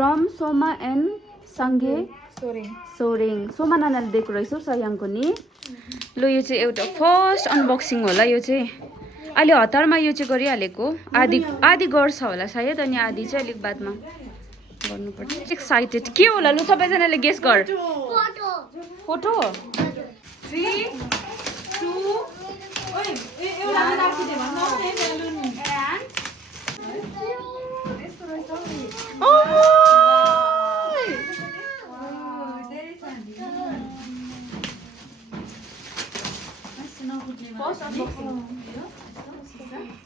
From सोमा and सङ्गे सोरेङ सोमा नानाले दिएको रहेछ सयाङको नि ल यो चाहिँ एउटा फर्स्ट अनबक्सिङ होला यो चाहिँ अहिले हतारमा यो चाहिँ गरिहालेको आधी गर्छ होला सायद अनि आधी चाहिँ अलिक बादमा गर्नुपर्छ एक्साइटेड के होला लु सबैजनाले गेस गर फोटो 3 2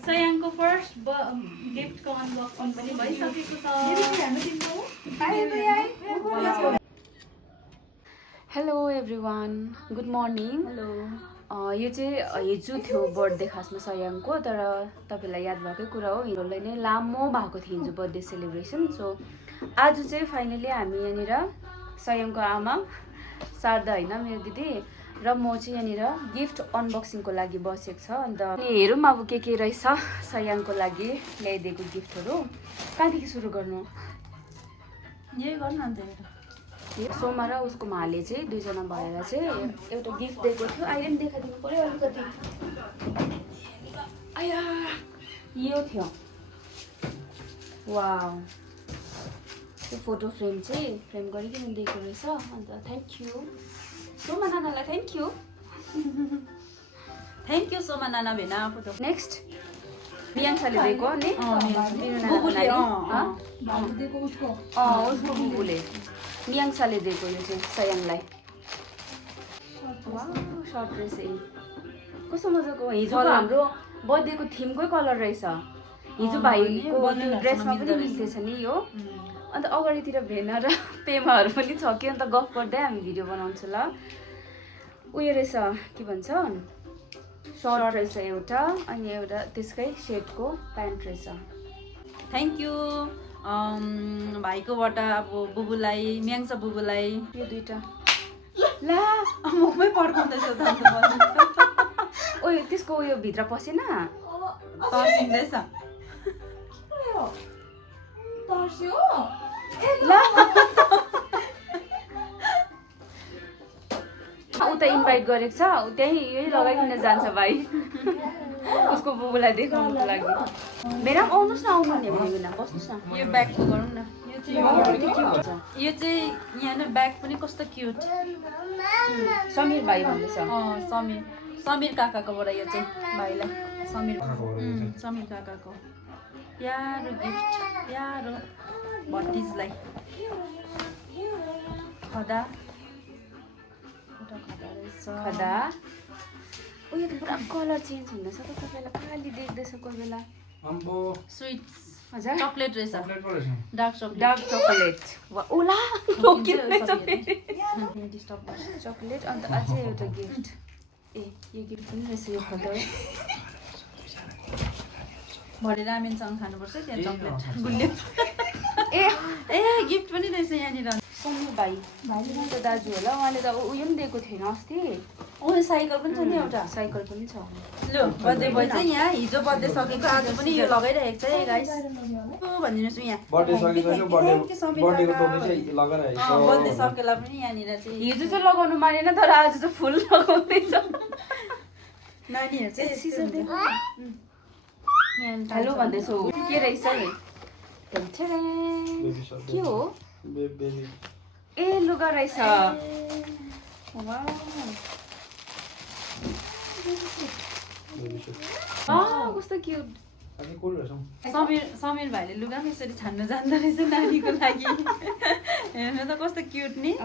सयाङको फर्स्ट गिफ्टको अनबक्सिङ पनि भइसकेको छ hello everyone good morning hello यो चाहिँ हिजो थियो बर्थडे खासमा सयाङको तर तपाईँलाई याद भएकै कुरा हो हिरोलाई नै लामो भएको थियो हिजो बर्थडे सेलिब्रेसन सो आज चाहिँ फाइनली हामी यहाँनिर सयाङको आमा शारदा होइन मेरो दिदी र म चाहिँ यहाँनिर गिफ्ट अनबक्सिङको लागि बसेको छ अन्त हेरौँ अब के रहेछ सयाङको लागि ल्याइदिएको गिफ्टहरू कहाँदेखि सुरु गर्नु यही गर्नु अन्त सोमा र उसको माले चाहिँ दुईजना भएर चाहिँ एउटा गिफ्ट दिएको थियो अहिले पनि देखाइदिनु पर्यो अलिकति आया यो थियो वाउ त्यो फोटो फ्रेम चाहिँ फ्रेम गरिकन दिएको रहेछ अन्त थ्याङ्क यू सोमा नानालाई थ्याङ्क यू सोमा नाना भेना फोटो नेक्स्ट मियाङसाले दिएको नि उसको बुबुले मियाङसाले दिएको यो चाहिँ सयाङलाई सर्ट रहेछ कस्तो मजाको हिजो हाम्रो बर्थडेको थिमकै कलर रहेछ हिजो भाइको ड्रेसमा पनि मिल्दैछ नि यो अन्त अगाडितिर भेना र पेमाहरू पनि छ कि अन्त गफ गर्दै हामी भिडियो बनाउँछु ल उयो रहेछ के भन्छ सर्ट रहेछ एउटा अनि एउटा त्यसकै सेटको प्यान्ट रहेछ थ्याङ्क यू भाइकोबाट अब बुबुलाई म्याङ्सा बुबुलाई यो दुईटा ला मुखमै पड्काउँदैछ ओयो त्यसको उयो भित्र पसेन तर्सिँदैछ उता इन्भाइट गरेको छ त्यही यही लगाइकन जान्छ भाइ उसको बुबुलाई देखाउनुको लागि मेरा आउनुहोस् न आउनु नि बिना बस्नुहोस् न यो ब्यागको गरौँ न यो चाहिँ यहाँ ब्याग पनि कस्तो क्युट समीर भाइ भन्दैछ समीर काकाकोबाट यो चाहिँ भाइलाई समीर काकाको प्यारो गिफ्ट प्यारो भतिजलाई खदा खदा उयो त पुरा कलर चेन्ज हुँदैछ त कोही बेला खाली देख्दैछ कोही बेला स्विट्स हजुर चकलेट रहेछ डार्क चकलेट ओला चकलेट अन्त अझै एउटा गिफ्ट यो गिफ्ट पनि रहेछ यो खदा भरे रामेनसँग खानुपर्छ त्यहाँ चकलेट गुलियो ए गिफ्ट पनि रहेछ यहाँनिर समीर भाइले त दाजु होला उहाँले त उयो पनि दिएको थिएन अस्ति साइकल पनि छ नि एउटा साइकल पनि छ ल बर्थडे बोय चाहिँ यहाँ हिजो बर्थडे सकेको आज पनि यो लगाइरहेको छ है गाइस भनिदिनुहोस् यहाँ बर्थडे सकेको बर्थडेको टोपी चाहिँ लगाइरहेको छ बर्थडे सकेला पनि यहाँनिर चाहिँ हिजो चाहिँ लगाउनु मानेन तर आज चाहिँ फुल लगाउँदैछ नानीहरू चाहिँ सिजन हेलो भन्दैछु के रहेछ के हो ए लुगा रहेछ कस्तो क्युट समीर भाइले लुगा पनि यसरी छान्न जान्दो रहेछ नानीको लागि हेर्नु त कस्तो क्युट नि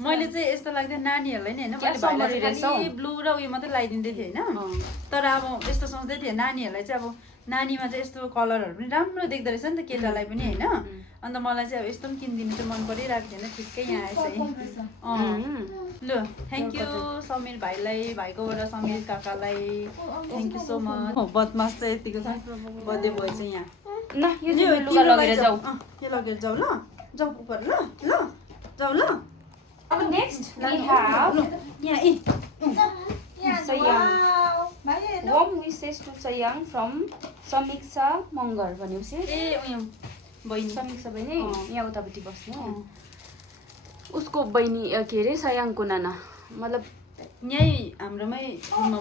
मैले चाहिँ यस्तो लाग्दैन नानीहरूलाई नि होइन ब्लू र उयो मात्रै लगाइदिँदै थिएँ होइन तर अब यस्तो सोच्दै थिएँ नानीहरूलाई चाहिँ अब नानीमा चाहिँ यस्तो कलरहरू पनि राम्रो देख्दो रहेछ नि त केटालाई पनि होइन अन्त मलाई चाहिँ अब यस्तो पनि किनिदिनु चाहिँ मन परिरहेको थिएन ठिक्कै यहाँ आएछ है ल थ्याङ्क यू समीर भाइलाई भाइकोबाट समीर काकालाई थ्याङ्क यू सो मच बदमास चाहिँ यतिको छ बर्थडे बोय चाहिँ यहाँ यो लुगा लगेर जाऊ यो लगेर जाऊ ल जाऊ उपर ल ल जाऊ ल अब नेक्स्ट वी हैव यहाँ Sayang. Warm wishes to Sayang from Samiksha Mangar भनेपछि ए उयो बहिनी समीक्षा बहिनी यहाँ उतापट्टि बस्ने उसको बहिनी के अरे सयाङको नाना मतलब यहीँ हाम्रोमै रुममा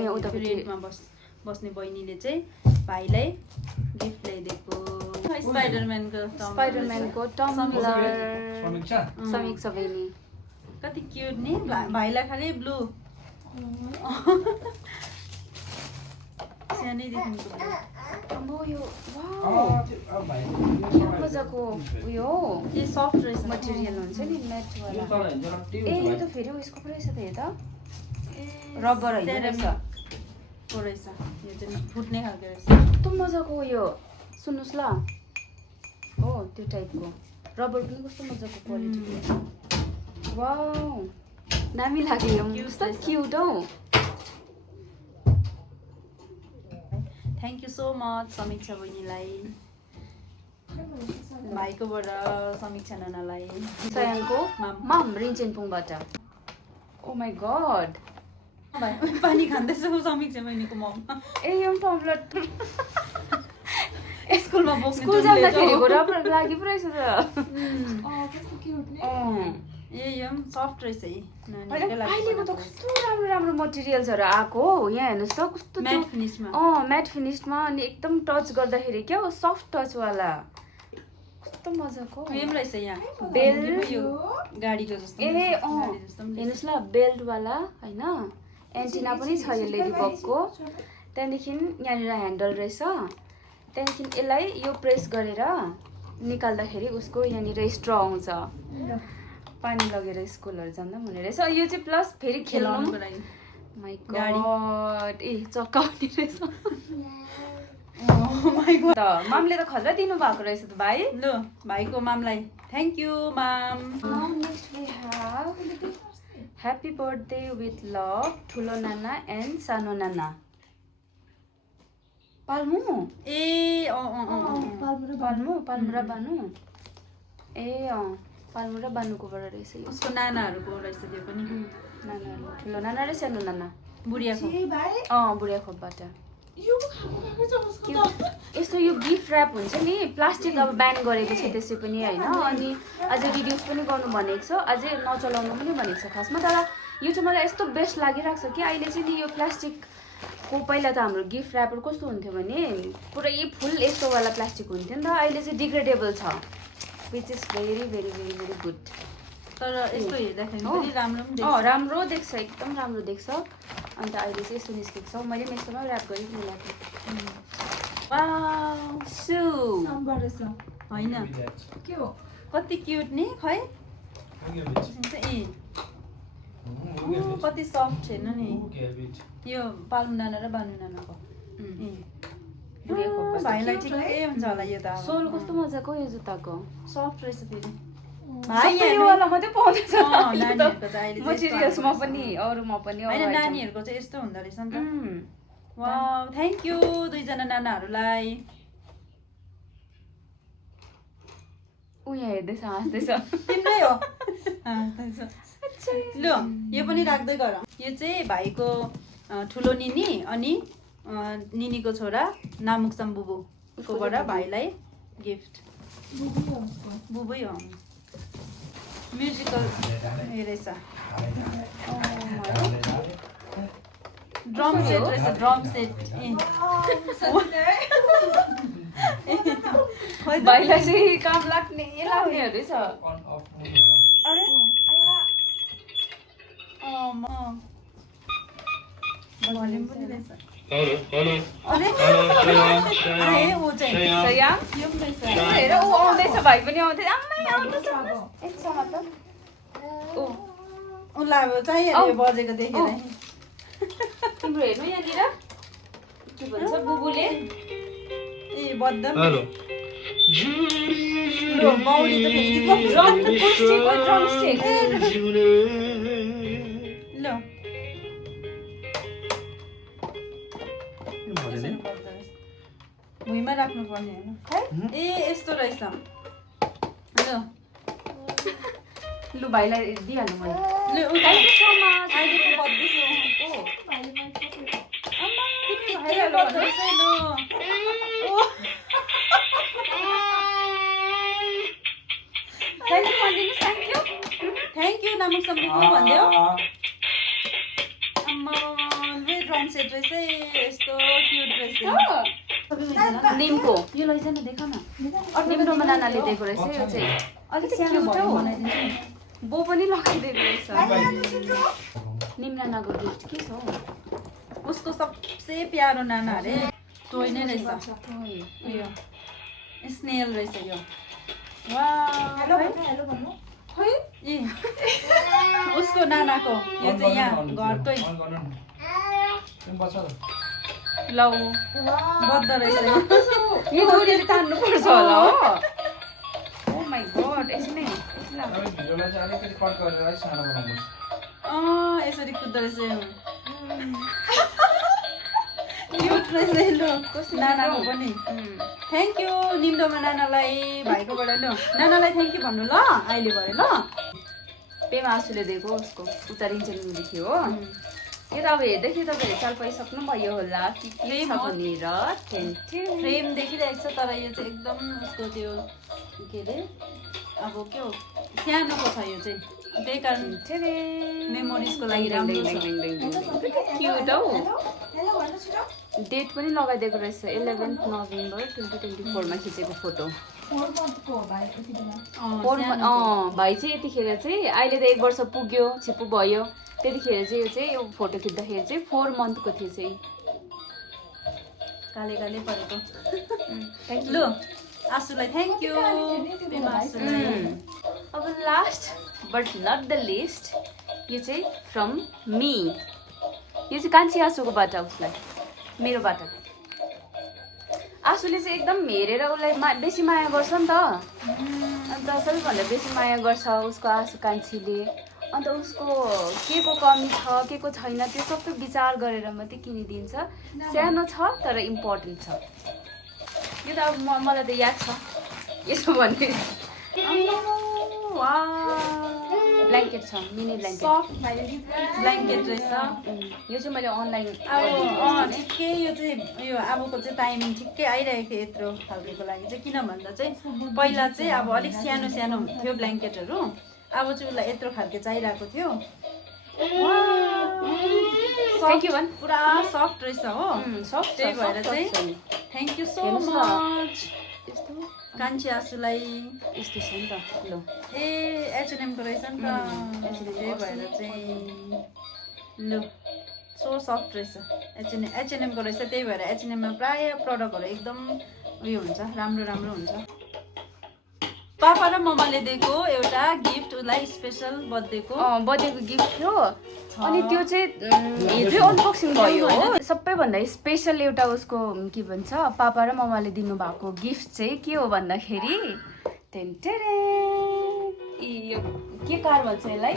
यहाँ उतापट्टि रेन्टमा बस्ने बहिनीले चाहिँ भाइलाई गिफ्ट ल्याइदिएको स्पाइडरम्यानको टम्बलर समीक्षा बहिनी कति क्युट नि भाइलाई खालि ब्लू सानैदेखिको मजाको उयो हो ए सफ्ट रहेछ मटेरियल हुन्छ नि म्याटवाला ए यो त फेरि उयसको पो रहेछ त यो त रबर होइन रहेछ रहेछ यो चाहिँ फुट्ने खालको रहेछ कस्तो मजाको उयो सुन्नुहोस् ल हो त्यो टाइपको रबर पनि कस्तो मजाको क्वालिटीको वाउ दामी लाग्यो यो कस्तो क्युट हौ थ्याङ्क यू सो मच समीक्षा बहिनीलाई भाइकोबाट समीक्षा नानालाई सयाङको मम रिन्चेनपुङबाट ओ माई गड पानी खाँदैछ समीक्षा बहिनीको मम ए यो पम्पलट स्कुलमा बोक्नु स्कुल जाँदाखेरिको रबर लागि पो रहेछ त ए यो सफ्ट रहेछ है अहिलेको त कस्तो राम्रो राम्रो मटेरियल्सहरू आएको हो यहाँ हेर्नुहोस् त कस्तो म्याट फिनिसमा म्याट फिनिसमा अनि एकदम टच गर्दाखेरि क्या हो सफ्ट टचवाला कस्तो मजाको रहेछ यहाँ बेल्ट यो गाडीको जस्तो ए हेर्नुहोस् ल बेल्टवाला होइन एन्टिना पनि छ यो लेडीबगको त्यहाँदेखि यहाँनिर ह्यान्डल रहेछ त्यहाँदेखि यसलाई यो प्रेस गरेर निकाल्दाखेरि उसको यहाँनिर स्ट्र आउँछ पानी लगेर स्कुलहरू जाँदा पनि हुने रहेछ यो चाहिँ प्लस फेरि खेलाउनुको लागि माइ गॉड ए चक्का हुने रहेछ त मामले त खतरा दिनु भएको रहेछ त भाइ ल भाइको मामलाई thank you mom next we have happy birthday with love ठुलो नाना एन्ड सानो नाना पाल्मु ए पाल्मु र बानु ए पाल्मु र बानुकोबाट रहेछ उसको नानाहरूको रहेछ त्यो पनि नानाहरू ठुलो नाना र सानो नाना बुढियाको बुढिया खोपबाट यस्तो यो गिफ्ट ऱ्याप हुन्छ नि प्लास्टिक अब ब्यान गरेको छ त्यसै पनि होइन अनि अझै रिड्युस पनि गर्नु भनेको छ अझै नचलाउनु पनि भनेको छ खासमा तर यो चाहिँ मलाई यस्तो बेस्ट लागिरहेको छ कि अहिले चाहिँ नि यो प्लास्टिकको पहिला त हाम्रो गिफ्ट ऱ्यापहरू कस्तो हुन्थ्यो भने पुरै फुल यस्तोवाला प्लास्टिक हुन्थ्यो नि त अहिले चाहिँ डिग्रेडेबल छ which is very very very very good तर यस्तो हेर्दाखेरि पनि राम्रो देख्छ एकदम राम्रो देख्छ अन्त अहिले चाहिँ यस्तो निस्केको छ मैले पनि यस्तोमा ऱ्याप गरेँ मिलाएको होइन के हो कति क्युट नि खै कति सफ्ट छैन नि यो पाल्मु नाना र बानु नानाको भाइलाई ठिकै हुन्छ होला यो त सोल कस्तो मजाको यो जुत्ताको सफ्ट रहेछ फेरि मात्रै पाउँदैछ नानीहरूको मटेरियल्समा पनि अरूमा पनि होइन नानीहरूको चाहिँ यस्तो हुँदो रहेछ नि त वाउ थ्याङ्क यू दुईजना नानाहरूलाई ऊ यहाँ हेर्दैछ हाँस्दैछ तिम्रै हो ल यो पनि राख्दै गर यो चाहिँ भाइको ठुलो निनी अनि निनीको छोरा नामुक्सम बुबुकोबाट भाइलाई गिफ्ट बुबुै हो म्युजिकल रहेछ ड्रम सेट रहेछ ड्रम सेट भाइलाई चाहिँ काम लाग्ने लाग्नेहरू छ भोल्युम पनि रहेछ हेर ऊ आउँदैछ भाइ पनि आउँदैछ उसलाई अब चाहिहाल्यो बजेको देखेर तिम्रो हेर्नु यहाँनिर के भन्छ बुबुले ए बद्दम मौरी त ल भुइँमा राख्नु पर्ने होइन ए यस्तो रहेछ ल लु भाइलाई दिइहाल्नु मैले थ्याङ्क यू नामुक सम्पीको भनिदेऊ अम्मा रेड रङ सेट रहेछ यस्तो क्युट रहेछ निमको यो लैजा न देखा न निम्रोमा नानाले दिएको रहेछ यो चाहिँ अलिक सानो भयो बनाइदिन्छु नि बो पनि लगाइदिएको रहेछ निम नानाको गिफ्ट के छ हौ उसको सबसे प्यारो नाना अरे टोय नै रहेछ यो स्नेल रहेछ यो वाउ ए उसको नानाको यो चाहिँ यहाँ घरकै लौ बद्ध रहेछ यो यो डोरीले तान्नु पर्छ होला हो ओ माय गॉड यसले यसरी कुद्दो रहेछ यो क्युट रहेछ लु नानाको पनि थ्याङ्क यू निम्डोमा नानालाई भाइकोबाट लु नानालाई थ्याङ्क यू भन्नु ल अहिले भयो ल पेमा आँसुले दिएको उसको उतारिन्छ नि देखियो हो यो त अब हेर्दाखेरि तपाईँहरू चाल पाइसक्नु भयो होला के छ भनेर फ्रेम देखिरहेको छ तर यो चाहिँ एकदम उसको त्यो के अरे अब के हो सानोको छ यो चाहिँ त्यही कारण मेमोरिजको लागि राम्रो क्युट हौ डेट पनि लगाइदिएको रहेछ 11 नोभेम्बर 2024 मा खिचेको फोटो भाइ चाहिँ यतिखेर चाहिँ अहिले त 1 वर्ष पुग्यो छिप्पो भयो त्यतिखेर चाहिँ यो फोटो खिच्दाखेरि चाहिँ 4 मन्थको थियो चाहिँ काले काले परेको लु आसुलाई थ्याङ्क यू अब last but not the least यो चाहिँ फ्रम मी यो चाहिँ कान्छी आँसुकोबाट उसलाई मेरोबाट आँसुले चाहिँ एकदम हेरेर उसलाई बेसी माया गर्छ नि त अन्त सबैभन्दा बेसी माया गर्छ उसको आँसु कान्छीले अन्त उसको के को कमी छ के को छैन त्यो सबै विचार गरेर मात्रै किनिदिन्छ सानो छ तर इम्पोर्टेन्ट छ यो त अब मलाई त याद छ यसो भने ब्ल्याङ्केट छ मिनी ब्ल्याङ्केट रहेछ यो चाहिँ मैले अनलाइन अब ठिकै यो चाहिँ यो अबको चाहिँ टाइमिङ ठिकै आइरहेको थियो यत्रो खालको लागि चाहिँ किन भन्दा चाहिँ पहिला चाहिँ अब अलिक सानो सानो थियो ब्ल्याङ्केटहरू अब चाहिँ उसलाई यत्रो खालको चाहिरहेको थियो पुरा सफ्ट रहेछ हो त्यही भएर चाहिँ थ्याङ्क यू सो मच कान्छी आँसुलाई यस्तो छ नि त ल ए एचएनएमको रहेछ नि त त्यही भएर चाहिँ लु सो सफ्ट रहेछ एचएनएमको रहेछ त्यही भएर एचएनएममा प्रायः प्रडक्टहरू एकदम उयो हुन्छ राम्रो राम्रो हुन्छ पापा र मम्माले दिएको एउटा गिफ्ट उसलाई स्पेसल बर्थडेको गिफ्ट थियो अनि त्यो चाहिँ हिजो अनबक्सिङ भयो हो सबैभन्दा स्पेसल एउटा उसको के भन्छ पापा र मम्माले दिनुभएको गिफ्ट चाहिँ के हो भन्दाखेरि यो के कार भन्छ यसलाई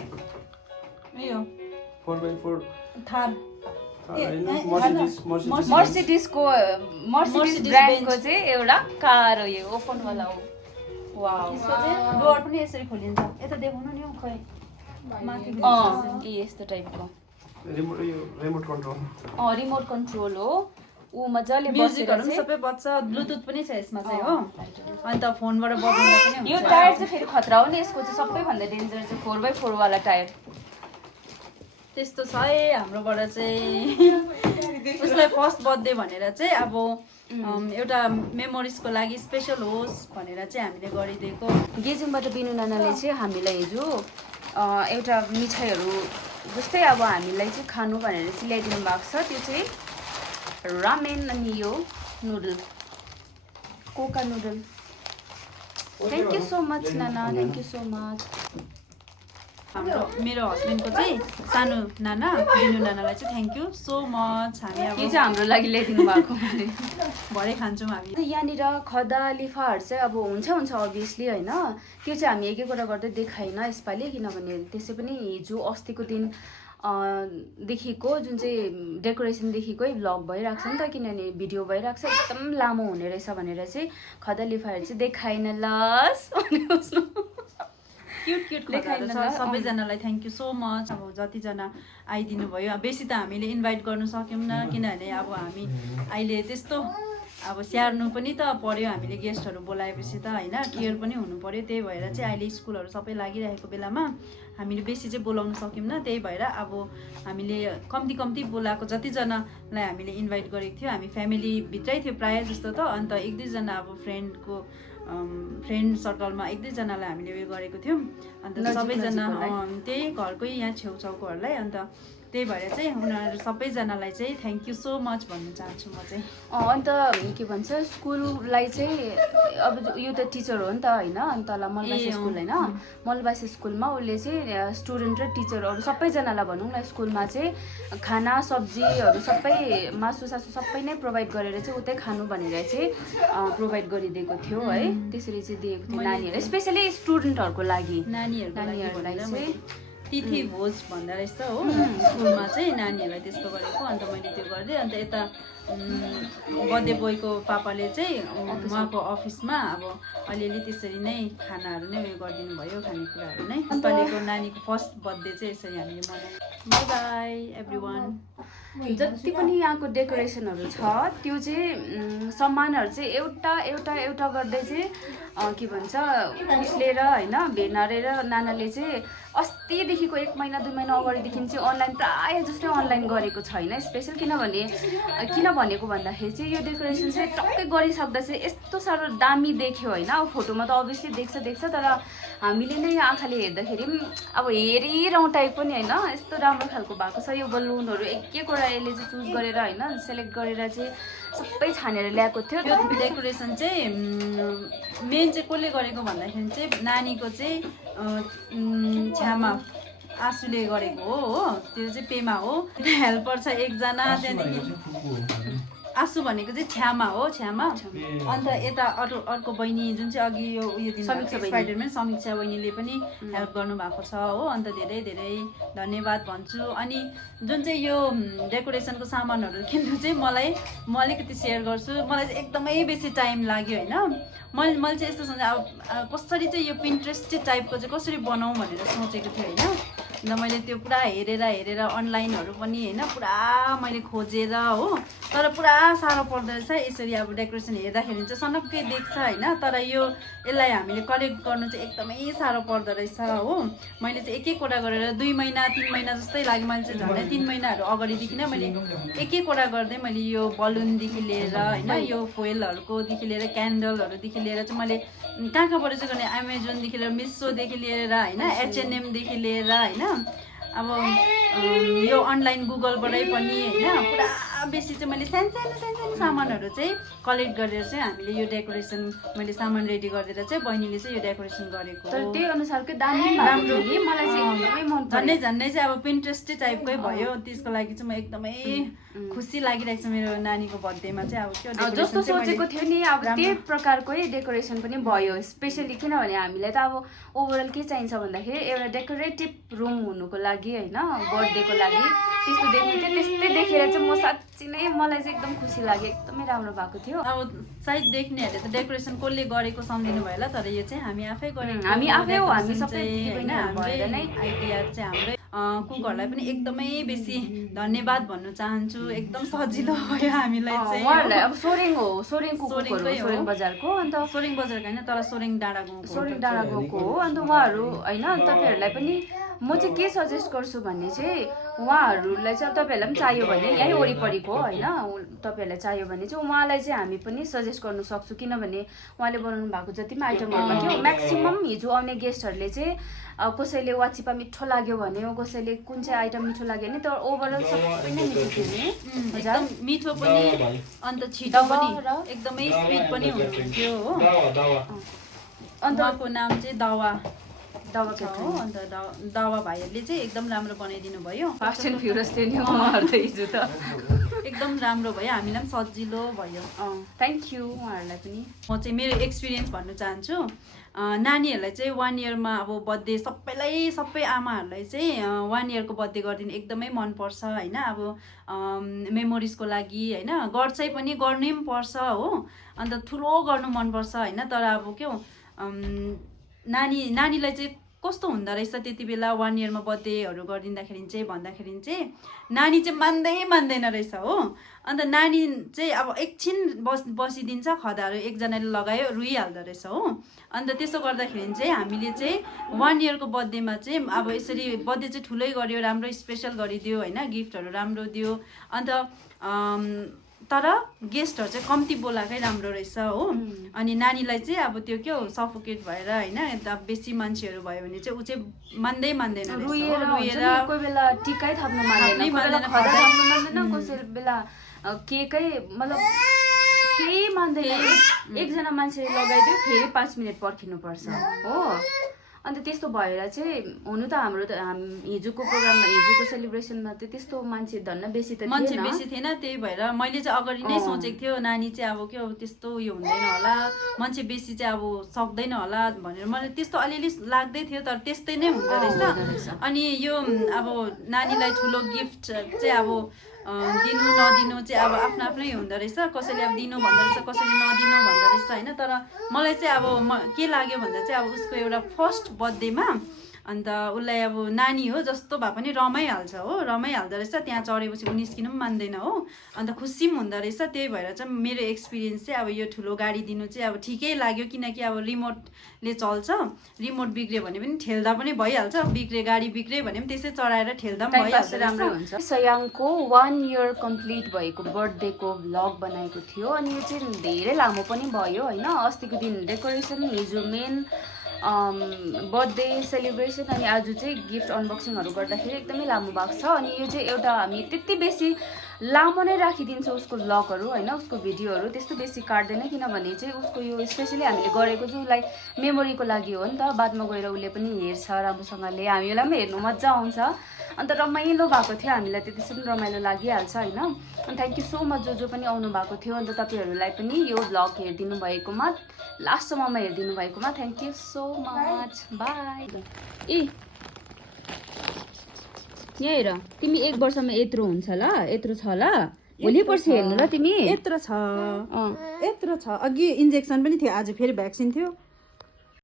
यो 4x4 थार मर्सिडिजको ब्रान्डको चाहिँ एउटा कार हो यो ओपनवाला हो वाउ डोर पनि यसरी खोलिन्छ यता देखाउनु नि खै माथि यस्तो टाइपको रिमोट कन्ट्रोल हो ऊ मजाले म्युजिकहरू पनि सबै बज्छ ब्लुटुथ पनि छ यसमा चाहिँ हो अन्त फोनबाट बजाउँदा पनि यो टायर चाहिँ फेरि खतरा हो नि यसको चाहिँ सबैभन्दा डेन्जर चाहिँ 4x4 वाला टायर त्यस्तो छ है हाम्रोबाट चाहिँ उसलाई फर्स्ट बर्थडे भनेर चाहिँ अब एउटा मेमोरिजको लागि स्पेसल होस् भनेर चाहिँ हामीले गरिदिएको गेजिङबाट बिनु नानाले चाहिँ हामीलाई हिजो एउटा मिठाईहरू जस्तै अब हामीलाई चाहिँ खानु भनेर चाहिँ ल्याइदिनु भएको छ त्यो चाहिँ रामेन अनि यो noodle Coca noodle thank you so much Nana thank you so much हाम्रो मेरो हस्बेन्डको चाहिँ सानो नाना बिनु नानालाई चाहिँ थ्याङ्क यू सो मच हामी अब यो चाहिँ हाम्रो लागि ल्याइदिनु भएको भरे खान्छौँ हामी यहाँनिर खदा लिफाहरू चाहिँ अब हुन्छ अभियसली होइन त्यो चाहिँ हामी एक एकवटा गर्दै देखाएन यसपालि किनभने त्यसै पनि हिजो अस्तिको दिन देखिको जुन चाहिँ डेकोरेसनदेखिकै भ्लग भइरहेको छ नि त किनभने भिडियो भइरहेको छ एकदम लामो हुने रहेछ भनेर चाहिँ खदा लिफाहरू चाहिँ देखाएन लस क्युट देखाइन्छ सबैजनालाई थ्याङ्क यू सो मच अब जतिजना आइदिनु भयो बेसी त हामीले इन्भाइट गर्नु सक्यौँ न किनभने अब हामी अहिले त्यस्तो अब स्याहार्नु पनि त पर्यो, हामीले गेस्टहरू बोलाएपछि त होइन, केयर पनि हुनु पर्यो। त्यही भएर चाहिँ अहिले स्कुलहरू सबै लागिरहेको बेलामा हामीले बेसी चाहिँ बोलाउन सकिँदैन। त्यही भएर अब हामीले कम्ती कम्ती बोलाएको जतिजनालाई हामीले इन्भाइट गरेको थियो, हामी फ्यामिलीभित्रै थियो प्रायः जस्तो त, अन्त 1-2जना अब फ्रेन्ड सर्कलमा 1-2जनालाई हामीले उयो गरेको थियौँ। अन्त सबैजना त्यही घरकै यहाँ छेउछाउकोहरूलाई, अन्त त्यही भएर चाहिँ उनीहरू सबैजनालाई चाहिँ थ्याङ्क यू सो मच भन्न चाहन्छु म चाहिँ। अन्त के भन्छ स्कुललाई चाहिँ अब यो त टिचर हो नि त होइन, अन्त मलबासी स्कुल होइन, मलबासी स्कुलमा उसले चाहिँ स्टुडेन्ट र टिचरहरू सबैजनालाई भनौँ न स्कुलमा चाहिँ खाना सब्जीहरू सबै मासु सबै नै प्रोभाइड गरेर चाहिँ उतै खानु भनेर चाहिँ प्रोभाइड गरिदिएको थियो है। त्यसरी चाहिँ दिएको थियो नानीहरू, स्पेसली स्टुडेन्टहरूको लागि, नानीहरूलाई चाहिँ तिथि भोज भन्दा रहेछ हो स्कुलमा चाहिँ नानीहरूलाई त्यस्तो गरेको। अन्त मैले त्यो गरिदिएँ। अन्त यता बर्थडे बोयको पापाले चाहिँ उहाँको अफिसमा अब अलिअलि त्यसरी नै खानाहरू नै उयो गरिदिनु भयो, खानेकुराहरू नै। यसपालिको नानीको फर्स्ट बर्थडे चाहिँ यसरी हामीले मनायौँ। By by everyone. जति पनि यहाँको डेकोरेसनहरू छ त्यो चाहिँ सामानहरू चाहिँ एउटा गर्दै चाहिँ के भन्छ उसले र होइन भेनाले र नानाले चाहिँ अस्तिदेखिको 1 महिना 2 महिना अगाडिदेखि चाहिँ अनलाइन प्रायः जस्तै अनलाइन गरेको छैन स्पेसल। किन भनेको भन्दाखेरि चाहिँ यो डेकोरेसन चाहिँ टक्कै गरिसक्दा चाहिँ यस्तो साह्रो दामी देख्यो होइन। अब फोटोमा त अभियसली देख्छ तर हामीले नै आँखाले हेर्दाखेरि पनि अब हेरिरहँ टाइप पनि होइन, यस्तो राम्रो खालको भएको छ। यो बलुनहरू एकवटा यसले चाहिँ चुज गरेर होइन सेलेक्ट गरेर चाहिँ सबै छानेर ल्याएको थियो। यो डेकोरेसन चाहिँ मेन चाहिँ कसले गरेको भन्दाखेरि चाहिँ नानीको चाहिँ छ्यामा आँसुले गरेको हो, त्यो चाहिँ पेमा हो, हेल्पर छ एकजना। त्यहाँदेखि आँसु भनेको चाहिँ छ्यामा हो, छ्यामा। अन्त यता अर्को बहिनी जुन चाहिँ अघि यो उयो स्पाइडरम्यान समीक्षा बहिनीले पनि हेल्प गर्नुभएको छ हो। अन्त धेरै धेरै धन्यवाद भन्छु। अनि जुन चाहिँ यो डेकोरेसनको सामानहरू किन्नु चाहिँ म अलिकति सेयर गर्छु। मलाई चाहिँ एकदमै बेसी टाइम लाग्यो होइन। मैले चाहिँ यस्तो सोचेँ अब कसरी चाहिँ यो पिन्ट्रेस्ट टाइपको चाहिँ कसरी बनाऊँ भनेर सोचेको थिएँ होइन। अन्त मैले त्यो पुरा हेरेर अनलाइनहरू पनि होइन पुरा मैले खोजेर हो, तर पुरा साह्रो पर्दो रहेछ। यसरी अब डेकोरेसन हेर्दाखेरि चाहिँ सनक्कै देख्छ होइन, तर यसलाई हामीले कलेक्ट गर्नु चाहिँ एकदमै साह्रो पर्दो रहेछ हो। मैले चाहिँ एकवटा गरेर 2 महिना 3 महिना जस्तै लाग्यो। मैले चाहिँ झन्डै 3 महिनाहरू अगाडिदेखि नै मैले एकवटा गर्दै मैले यो बलुनदेखि लिएर होइन, यो फोइलहरूकोदेखि लिएर क्यान्डलहरूदेखि लिएर चाहिँ मैले कहाँबाट चाहिँ गर्ने, अमेजोनदेखि लिएर मिसोदेखि लिएर होइन, H&Mदेखि लिएर होइन, अब यो अनलाइन गुगलबाटै पनि होइन पुरा बेसी चाहिँ मैले सानो सामानहरू चाहिँ कलेक्ट गरेर चाहिँ हामीले यो डेकोरेसन मैले सामान रेडी गरेर चाहिँ बहिनीले चाहिँ यो डेकोरेसन गरेको। तर त्यही अनुसारकै दामी राम्रो नि, मलाई चाहिँ एकदमै मन पर्यो। झन्डै चाहिँ अब पिन्ट्रेस्टै टाइपकै भयो। त्यसको लागि चाहिँ म एकदमै खुसी लागिरहेको छ मेरो नानीको बर्थडेमा चाहिँ। अब के जस्तो सोचेको थियो नि अब त्यही प्रकारकै डेकोरेसन पनि भयो। स्पेसली किनभने हामीलाई त अब ओभरअल के चाहिन्छ भन्दाखेरि एउटा डेकोरेटिभ रुम हुनुको लागि होइन, बर्थडेको लागि त्यस्तो देख्नु थियो। त्यस्तै देखेर चाहिँ म साँच्ची नै मलाई चाहिँ एकदम खुसी लाग्यो, एकदमै राम्रो भएको थियो। अब सायद देख्नेहरूले त डेकोरेसन कसले गरेको सम्झिनु भयो होला, तर यो चाहिँ हामी आफै गरेको, हामी आफै हो, हामी सबै होइन हाम्रै नै आइडिया चाहिँ हाम्रै। कुकहरूलाई पनि एकदमै बेसी धन्यवाद भन्न चाहन्छु। एकदम सजिलो भयो हामीलाई चाहिँ। उहाँहरूलाई अब सोरेङ बजारको, अन्त सोरेङ बजारको होइन तर सोरेङ डाँडा गएको हो। अन्त उहाँहरू होइन तपाईँहरूलाई पनि म चाहिँ के सजेस्ट गर्छु भन्ने चाहिँ उहाँहरूलाई चाहिँ अब तपाईँहरूलाई पनि चाहियो भने यहीँ वरिपरिको होइन तपाईँहरूलाई चाहियो भने चाहिँ उहाँलाई चाहिँ हामी पनि सजेस्ट गर्नु सक्छौँ। किनभने उहाँले बनाउनु भएको जति पनि आइटमहरूमा थियो म्याक्सिमम् हिजो आउने गेस्टहरूले चाहिँ कसैले वाचिपा मिठो लाग्यो भने, कसैले कुन चाहिँ आइटम मिठो लाग्यो भने, तर ओभरअल सबै नै मिठो थियो नि। एकदम मिठो पनि अन्त छिटो पनि एकदमै स्पिड पनि हुन्थ्यो हो। अन्त उहाँको नाम चाहिँ दावा हो। अन्त दावा भाइहरूले चाहिँ एकदम राम्रो बनाइदिनु भयो। फास्ट एन्ड फ्युरियस थियो नि उहाँहरू त हिजो त एकदम राम्रो भयो, हामीलाई पनि सजिलो भयो। थ्याङ्क यू उहाँहरूलाई पनि। म चाहिँ मेरो एक्सपिरियन्स भन्न चाहन्छु। नानीहरूलाई चाहिँ 1 इयरमा अब बर्थडे सबै आमाहरूलाई चाहिँ 1 इयरको बर्थडे गरिदिनु एकदमै मनपर्छ होइन। अब मेमोरिजको लागि होइन गर्नै पनि पर्छ हो। अन्त ठुलो गर्नु मनपर्छ होइन, तर अब के हो नानीलाई चाहिँ कस्तो हुँदो रहेछ त्यति बेला 1 इयरमा बर्थडेहरू गरिदिँदाखेरि चाहिँ भन्दाखेरि चाहिँ नानी चाहिँ मान्दैन रहेछ हो। अन्त नानी चाहिँ अब एकछिन बसिदिन्छ, खदाहरू एकजनाले लगायो रुइहाल्दो रहेछ हो। अन्त त्यसो गर्दाखेरि चाहिँ हामीले चाहिँ 1 इयरको बर्थडेमा चाहिँ अब यसरी बर्थडे चाहिँ ठुलै गर्यो, राम्रो स्पेसल गरिदियो होइन, गिफ्टहरू राम्रो दियो। अन्त तर गेस्टहरू चाहिँ कम्ती बोलाएकै राम्रो रहेछ हो। अनि नानीलाई चाहिँ अब त्यो के हो सफोकेट भएर होइन बेसी मान्छेहरू भयो भने चाहिँ ऊ चाहिँ मान्दैन रुएर कोही बेला टिकै थाप्नु मान्दैन, कसै बेला केकै मतलब केही मान्दैन। एकजना मान्छेले लगाइदियो फेरि 5 मिनट पर्खिनुपर्छ हो। अन्त त्यस्तो भएर चाहिँ हुनु त हाम्रो हिजोको प्रोग्राममा हिजोको सेलिब्रेसनमा त त्यस्तो मान्छे धन्न बेसी बेसी थिएन। त्यही भएर मैले चाहिँ अगाडि नै सोचेको थियो नानी चाहिँ अब के हो त्यस्तो उयो हुँदैन होला, मान्छे बेसी चाहिँ अब सक्दैन होला भनेर मलाई त्यस्तो अलिअलि लाग्दै थियो। तर त्यस्तै नै हुँदो रहेछ। अनि यो अब नानीलाई ठुलो गिफ्ट चाहिँ अब दिनु नदिनु चाहिँ अब आफ्नो आफ्नै हुँदो रहेछ। कसैले अब दिनु भन्दो रहेछ, कसैले नदिनु भन्दो रहेछ होइन। तर मलाई चाहिँ अब के लाग्यो भन्दा चाहिँ अब उसको एउटा फर्स्ट बर्थडेमा अन्त उसलाई अब नानी हो जस्तो भए पनि रमाइहाल्छ हो, रमाइहाल्दो रहेछ। त्यहाँ चढेपछि ऊ निस्किनु पनि मान्दैन हो। अन्त खुसी पनि हुँदो रहेछ। त्यही भएर चाहिँ मेरो एक्सपिरियन्स चाहिँ अब यो ठुलो गाडी दिनु चाहिँ अब ठिकै लाग्यो। किनकि अब रिमोटले चल्छ, रिमोट बिग्रियो भने पनि ठेल्दा पनि भइहाल्छ, गाडी बिग्रियो भने पनि त्यसै चढाएर ठेल्दा पनि भइहाल्छ, राम्रो हुन्छ। सयाङको 1 इयर कम्प्लिट भएको बर्थडेको भ्लग बनाएको थियो। अनि यो चाहिँ धेरै लामो पनि भयो होइन। अस्तिको दिन डेकोरेसन, हिजो मेन बर्थडे सेलिब्रेसन अनि आज चाहिँ गिफ्ट अनबक्सिङहरू गर्दाखेरि एकदमै लामो भएको छ। अनि यो चाहिँ एउटा हामी त्यति बेसी लामो नै राखिदिन्छ उसको भ्लगहरू होइन, उसको भिडियोहरू त्यस्तो बेसी काट्दैन। किनभने चाहिँ उसको यो स्पेसली हामीले गरेको चाहिँ उसलाई मेमोरीको लागि हो नि त। बादमा गएर उसले पनि हेर्छ राम्रोसँगले, हामीलाई पनि हेर्नु मजा आउँछ। अन्त रमाइलो भएको थियो, हामीलाई त त्यसै पनि रमाइलो लागिहाल्छ होइन। अनि थ्याङ्क यू सो मच जो पनि आउनु भएको थियो। अन्त तपाईँहरूलाई पनि यो भ्लग हेरिदिनु भएकोमा, लास्टसम्ममा हेरिदिनु भएकोमा thank you so much. By. यहाँ हेर तिमी 1 वर्षमा यत्रो हुन्छ ल, यत्रो छ ल, भोलि पर्सि हेर्नु ल तिमी। यत्रो छ अघि इन्जेक्सन पनि थियो, आज फेरि भ्याक्सिन थियो।